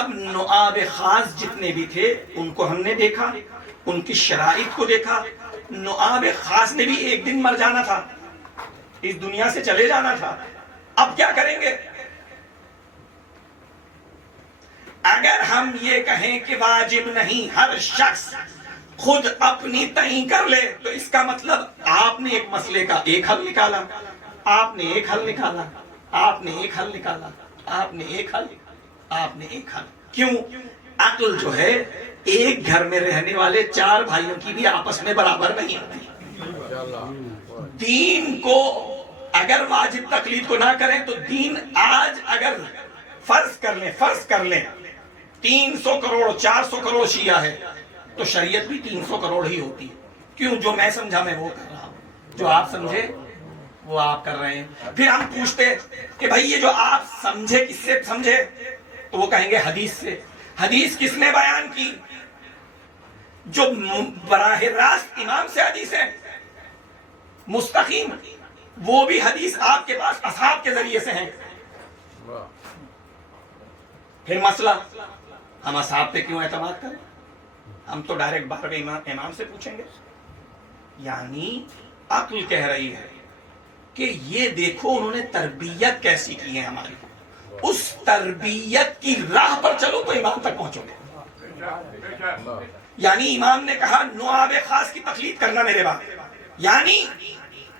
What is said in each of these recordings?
اب نواب خاص جتنے بھی تھے ان کو ہم نے دیکھا، ان کی شرائط کو دیکھا. نواب خاص نے بھی ایک دن مر جانا تھا، اس دنیا سے چلے جانا تھا. اب کیا کریں گے؟ اگر ہم یہ کہیں کہ واجب نہیں، ہر شخص خود اپنی تعین کر لے، تو اس کا مطلب آپ نے ایک مسئلے کا ایک حل نکالا، آپ نے ایک حل نکالا، آپ نے ایک حل نکالا، آپ نے ایک حل، آپ نے ایک حل. کیوں؟ عقل جو ہے ایک گھر میں رہنے والے 4 بھائیوں کی بھی آپس میں برابر نہیں ہوتی. دین کو اگر واجب تقلید کو نہ کریں تو دین آج اگر فرض کر لیں 300 کروڑ 400 کروڑ شیعہ ہے تو شریعت بھی 300 کروڑ ہی ہوتی ہے. کیوں؟ جو میں سمجھا میں وہ کر رہا ہوں، جو آپ سمجھے وہ آپ کر رہے ہیں. پھر ہم پوچھتے کہ بھائی یہ جو آپ سمجھے کس سے سمجھے؟ تو وہ کہیں گے حدیث سے. حدیث کس نے بیان کی؟ جو براہ راست امام سے حدیث ہے مستقیم، وہ بھی حدیث آپ کے پاس اصحاب کے ذریعے سے ہیں. پھر مسئلہ ہم اصحاب پہ کیوں اعتماد کریں؟ ہم تو ڈائریکٹ 12ویں امام سے پوچھیں گے. یعنی عقل کہہ رہی ہے کہ یہ دیکھو انہوں نے تربیت کیسی کی ہے ہماری، اس تربیت کی راہ پر چلو تو امام تک پہنچو گے. یعنی امام نے کہا نواب خاص کی تقلید کرنا میرے بعد، یعنی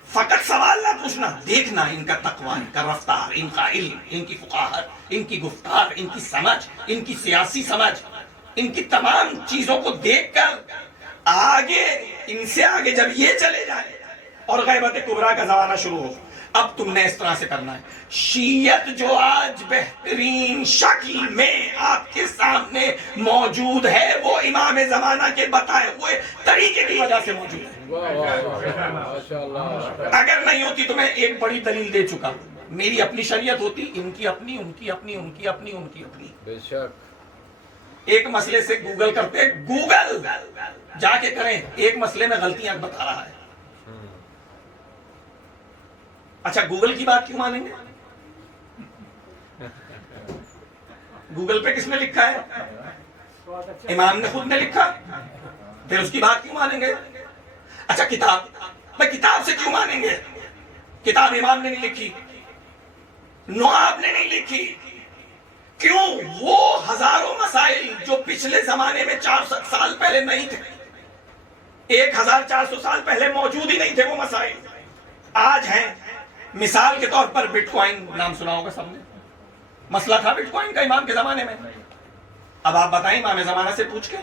فقط سوال نہ پوچھنا، دیکھنا ان کا تقوی، ان کا رفتار، ان کا علم، ان کی فقاہت، ان کی گفتار، ان کی سمجھ، ان کی سیاسی سمجھ، ان کی تمام چیزوں کو دیکھ کر آگے، ان سے آگے جب یہ چلے جائیں اور غیبت کبریٰ کا زمانہ شروع ہو، اب تم نے اس طرح سے کرنا ہے. شیعت جو آج بہترین شکل میں آپ کے سامنے موجود ہے وہ امام زمانہ کے بتائے ہوئے طریقے کی وجہ سے موجود ہے. اگر نہیں ہوتی تو میں ایک بڑی دلیل دے چکا. میری اپنی شریعت ہوتی، ان کی اپنی، ان کی اپنی، ان کی اپنی، ان کی اپنی. بے شک ایک مسئلے سے گوگل کرتے، گوگل جا کے کریں، ایک مسئلے میں غلطیاں بتا رہا ہے. اچھا گوگل کی بات کیوں مانیں گے؟ گوگل پہ کس نے لکھا ہے؟ امام نے خود نے لکھا، پھر اس کی بات کیوں مانیں گے؟ اچھا کتاب، میں کتاب سے کیوں مانیں گے؟ کتاب امام نے نہیں لکھی، نواب نے نہیں لکھی. کیوں؟ وہ ہزاروں مسائل جو پچھلے زمانے میں 400 سال پہلے نہیں تھے، 1400 سال پہلے موجود ہی نہیں تھے، وہ مسائل آج ہیں. مثال کے طور پر بٹ کوائن نام سنا ہوگا سب نے، مسئلہ تھا بٹ کوائن کا امام کے زمانے میں. اب آپ بتائیں امام زمانہ سے پوچھ کے،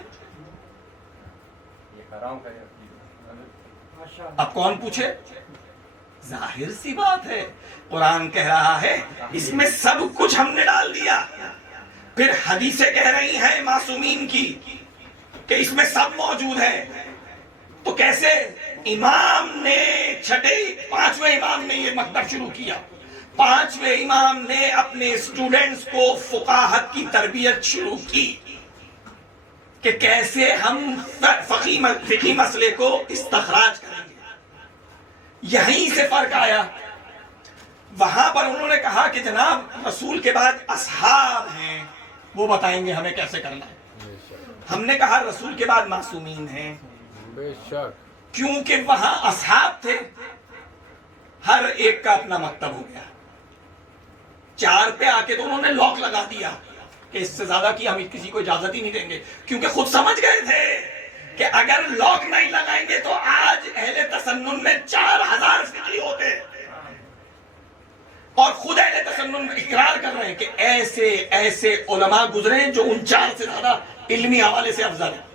اب کون پوچھے؟ ظاہر سی بات ہے قرآن کہہ رہا ہے اس میں سب کچھ ہم نے ڈال دیا. پھر حدیثیں کہہ رہی ہیں معصومین کی کہ اس میں سب موجود ہے. تو کیسے امام نے پانچویں امام نے یہ مکتب شروع کیا، 5ویں امام نے اپنے اسٹوڈنٹس کو فقاہت کی تربیت شروع کی کہ کیسے ہم فقہی مسئلے کو استخراج کریں گے. یہیں سے فرق آیا. وہاں پر انہوں نے کہا کہ جناب رسول کے بعد اصحاب ہیں، وہ بتائیں گے ہمیں کیسے کرنا ہے. ہم نے کہا رسول کے بعد معصومین ہیں، بے شک، کیونکہ وہاں اصحاب تھے، ہر ایک کا اپنا مکتب ہو گیا. 4 پہ آ کے تو انہوں نے لاک لگا دیا کہ اس سے زیادہ کی ہم کسی کو اجازت ہی نہیں دیں گے، کیونکہ خود سمجھ گئے تھے کہ اگر لاک نہیں لگائیں گے تو آج اہل تسنن میں 4000 فقی ہوتے، اور خود اہل تسنن میں اقرار کر رہے ہیں کہ ایسے ایسے علماء گزرے جو ان 4 سے زیادہ علمی حوالے سے افضل ہیں.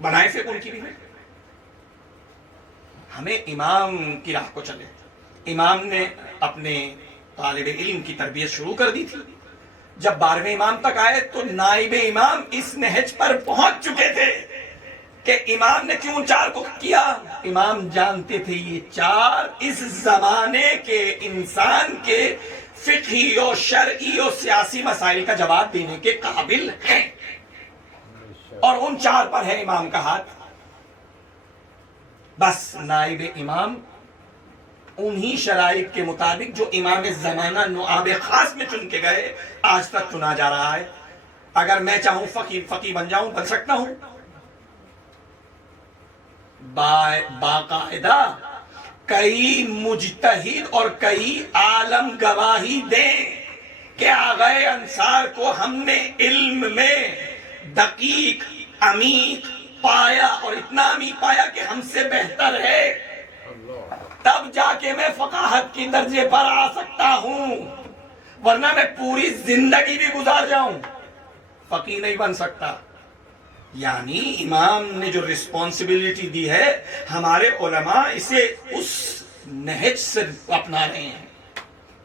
بنائے سے ان کی بھی ہے. ہمیں امام کی راہ کو چلے. امام نے اپنے طالب علم کی تربیت شروع کر دی تھی. جب 12ویں امام تک آئے تو نائب امام اس نہج پر پہنچ چکے تھے کہ امام نے کیوں 4 کو کیا. امام جانتے تھے یہ 4 اس زمانے کے انسان کے فقہی و شرعی و سیاسی مسائل کا جواب دینے کے قابل ہیں، اور ان 4 پر ہے امام کا ہاتھ. بس نائب امام انہی شرائط کے مطابق جو امام زمانہ نواب خاص میں چن کے گئے آج تک چنا جا رہا ہے. اگر میں چاہوں فقی بن جاؤں، بن سکتا ہوں. باقاعدہ کئی مجتہد اور کئی عالم گواہی دیں کہ آغائے انصار کو ہم نے علم میں دقیق عمیق پایا، اور اتنا عمیق پایا کہ ہم سے بہتر ہے، تب جا کے میں فقاہت کی درجے پر آ سکتا ہوں، ورنہ میں پوری زندگی بھی گزار جاؤں فقی نہیں بن سکتا. یعنی امام نے جو رسپانسبلٹی دی ہے، ہمارے علماء اسے اس نہج سے اپنا رہے ہیں.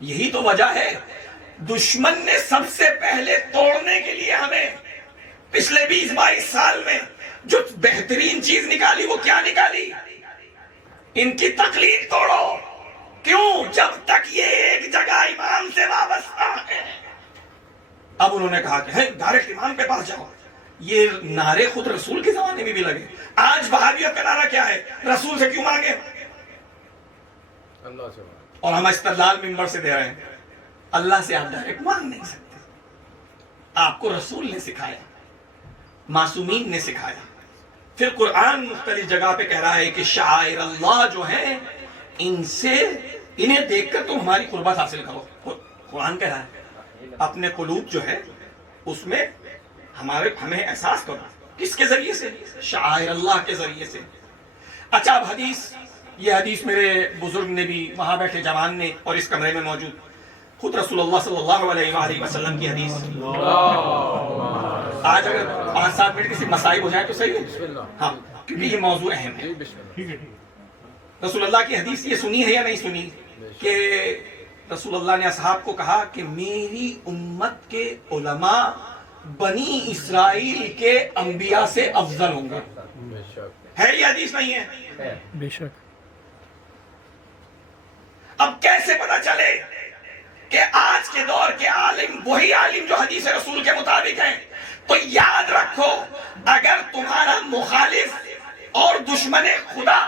یہی تو وجہ ہے دشمن نے سب سے پہلے توڑنے کے لیے ہمیں پچھلے 20-22 سال میں جو بہترین چیز نکالی، وہ کیا نکالی؟ ان کی تقلید توڑو. کیوں؟ جب تک یہ ایک جگہ امام سے وابستہ ہے. اب انہوں نے کہا کہ ڈائریکٹ امام کے پاس جاؤ. یہ نعرے خود رسول کے زمانے میں بھی لگے. آج وہابیت کا نعرہ کیا ہے؟ رسول سے کیوں مانگے؟ اللہ سے. اور ہم استدلال منبر سے دے رہے ہیں، اللہ سے آپ ڈائریکٹ مانگ نہیں سکتے. آپ کو رسول نے سکھایا، معصومین نے سکھایا. پھر قرآن مختلف جگہ پہ کہہ رہا ہے کہ شعائر اللہ جو ہیں انہیں دیکھ کر تم ہماری قربت حاصل کرو. قرآن کہہ رہا ہے اپنے قلوب جو ہے اس میں ہمیں احساس کرو. کس کے ذریعے سے؟ شعائر اللہ کے ذریعے سے. اچھا، اب حدیث، یہ حدیث میرے بزرگ نے بھی وہاں بیٹھے جوان نے اور اس کمرے میں موجود خود رسول اللہ صلی اللہ علیہ وآلہ وسلم کی حدیث. آج اگر 5-7 منٹ کسی مسائل ہو جائے تو صحیح ہے، ہاں، کیونکہ یہ موضوع اہم ہے. رسول اللہ کی حدیث یہ سنی ہے یا نہیں سنی کہ رسول اللہ نے اصحاب کو کہا کہ میری امت کے علماء بنی اسرائیل کے انبیاء سے افضل ہوں گے. ہے یہ حدیث نہیں ہے؟ بے شک. اب کیسے پتا چلے کہ آج کے دور کے عالم وہی عالم جو حدیث رسول کے مطابق ہیں؟ تو یاد رکھو، اگر تمہارا مخالف اور دشمن خدا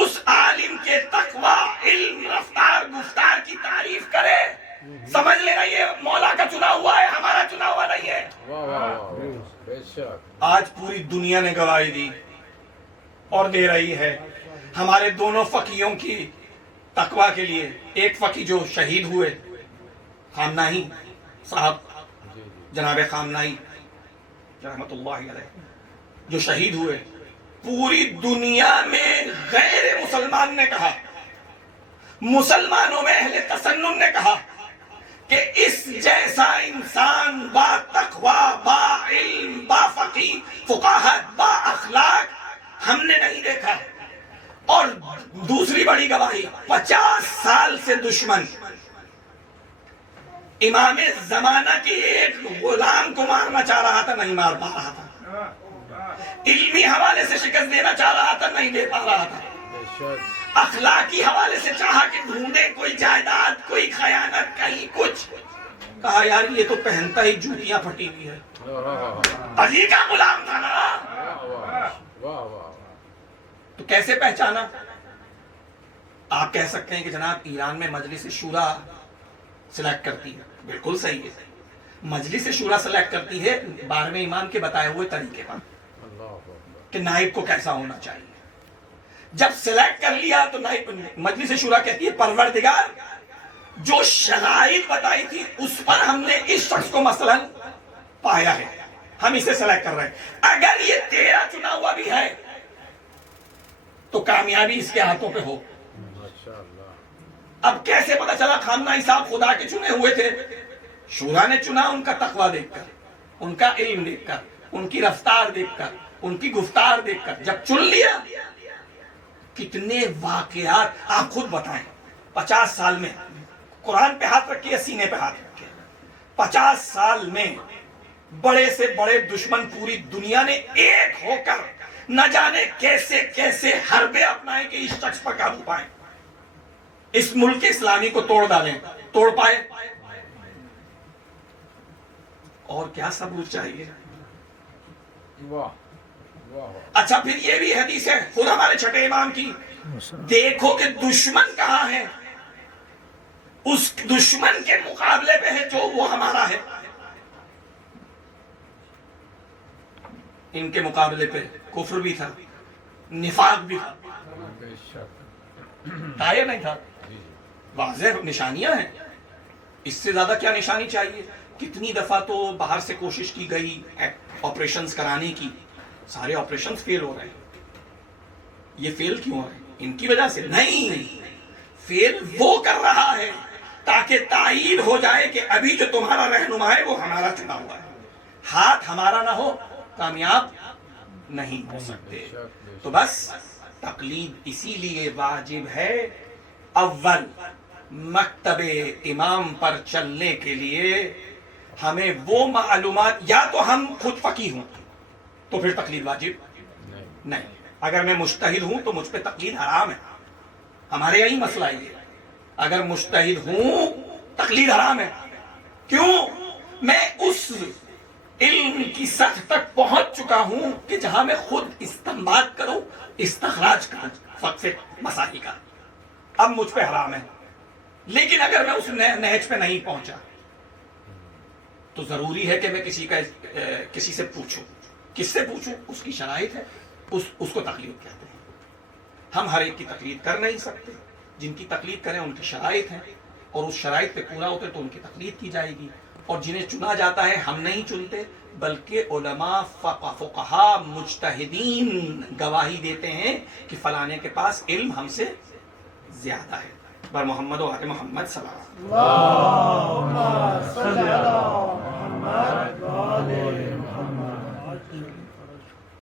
اس عالم کے تقوی، علم، رفتار، گفتار کی تعریف کرے، سمجھ لینا یہ مولا کا چنا ہوا ہے، ہمارا چنا ہوا نہیں ہے. آج پوری دنیا نے گواہی دی اور دے رہی ہے ہمارے دونوں فقیوں کی تقوی کے لیے. ایک فقی جو شہید ہوئے، خامنائی صاحب، جناب خامنائی رحمت اللہ علیہ، جو شہید ہوئے، پوری دنیا میں غیر مسلمان نے کہا، مسلمانوں میں اہل تسنن نے کہا کہ اس جیسا انسان با تقوی، با علم، با فقاہت، با اخلاق ہم نے نہیں دیکھا. اور دوسری بڑی گواہی، 50 سال سے دشمن امام زمانہ کی ایک غلام کو مارنا چاہ رہا تھا، نہیں مار پا رہا تھا. علمی حوالے سے شکست دینا چاہ رہا تھا، نہیں دے پا رہا تھا. اخلاقی حوالے سے چاہا کہ ڈھونڈے کوئی جائیداد، کوئی خیانت، کہیں کچھ. کہا یار یہ تو پہنتا ہی جوتیاں پھٹی ہوئی ہے. علی کا غلام تھا نا. تو کیسے پہچانا؟ آپ کہہ سکتے ہیں کہ جناب ایران میں مجلس شورا سلیکٹ کرتی ہے. بالکل صحیح ہے، مجلس شورا سلیکٹ کرتی ہے 12ویں امام کے بتائے ہوئے طریقے پر کہ نائب کو کیسا ہونا چاہیے. جب سلیکٹ کر لیا تو نائب مجلس شورا کہتی ہے پروردگار جو شرائط بتائی تھی اس پر ہم نے اس شخص کو مثلا پایا ہے، ہم اسے سلیکٹ کر رہے ہیں. اگر یہ تیرا چنا ہوا بھی ہے تو کامیابی اس کے ہاتھوں پہ ہو. اب کیسے پتا چلا خامنائی صاحب خدا کے چنے ہوئے تھے؟ شورا نے چنا ان کا تقوی دیکھ کر، ان کا علم دیکھ کر، ان کی رفتار دیکھ کر، ان کی گفتار دیکھ کر. جب چن لیا، کتنے واقعات آپ خود بتائیں. 50 سال میں قرآن پہ ہاتھ رکھیے، سینے پہ ہاتھ رکھیے، 50 سال میں بڑے سے بڑے دشمن پوری دنیا نے ایک ہو کر نہ جانے کیسے کیسے حربیں اپنائیں کہ اس شخص پر قابو پائیں، اس ملک اسلامی کو توڑ ڈالیں. توڑ پائے؟ اور کیا ثبوت چاہیے؟ اچھا، پھر یہ بھی حدیث ہے خود ہمارے چھٹے امام کی، دیکھو کہ دشمن دشمن کہاں ہے؟ اس دشمن کے مقابلے پہ ہے جو وہ ہمارا ہے. ان کے مقابلے پہ کفر بھی تھا، نفاق بھی تھا، تھا یا نہیں تھا؟ واضح نشانیاں ہیں. اس سے زیادہ کیا نشانی چاہیے؟ کتنی دفعہ تو باہر سے کوشش کی گئی آپریشنز کرانے کی، سارے آپریشنز فیل ہو رہے ہیں. یہ فیل کیوں ہو رہے ہیں؟ ان کی وجہ سے نہیں، فیل وہ کر رہا ہے تاکہ تائید ہو جائے کہ ابھی جو تمہارا رہنما ہے وہ ہمارا چنا ہوا ہے. ہاتھ ہمارا نہ ہو کامیاب نہیں ہو سکتے. تو بس تقلید اسی لیے واجب ہے. اول مکتب امام پر چلنے کے لیے ہمیں وہ معلومات، یا تو ہم خود فقیہ ہوں تو پھر تقلید واجب نہیں. اگر میں مجتہد ہوں تو مجھ پہ تقلید حرام ہے. ہمارے یہی مسئلہ ہے. اگر مجتہد ہوں تقلید حرام ہے. کیوں؟ میں اس علم کی سطح تک پہنچ چکا ہوں کہ جہاں میں خود استنباط کروں، استخراج کروں فقہ مسائل کا. اب مجھ پہ حرام ہے. لیکن اگر میں اس نہج پہ نہیں پہنچا تو ضروری ہے کہ میں کسی سے پوچھوں. کس سے پوچھوں؟ اس کی شرائط ہے، اس کو تقلید کہتے ہیں. ہم ہر ایک کی تقلید کر نہیں سکتے. جن کی تقلید کریں ان کی شرائط ہیں، اور اس شرائط پہ پورا ہوتے تو ان کی تقلید کی جائے گی. اور جنہیں چنا جاتا ہے ہم نہیں چنتے، بلکہ علماء فقہاء مجتہدین گواہی دیتے ہیں کہ فلانے کے پاس علم ہم سے زیادہ ہے. بر محمد و آل محمد صلی اللہ علیہ وسلم.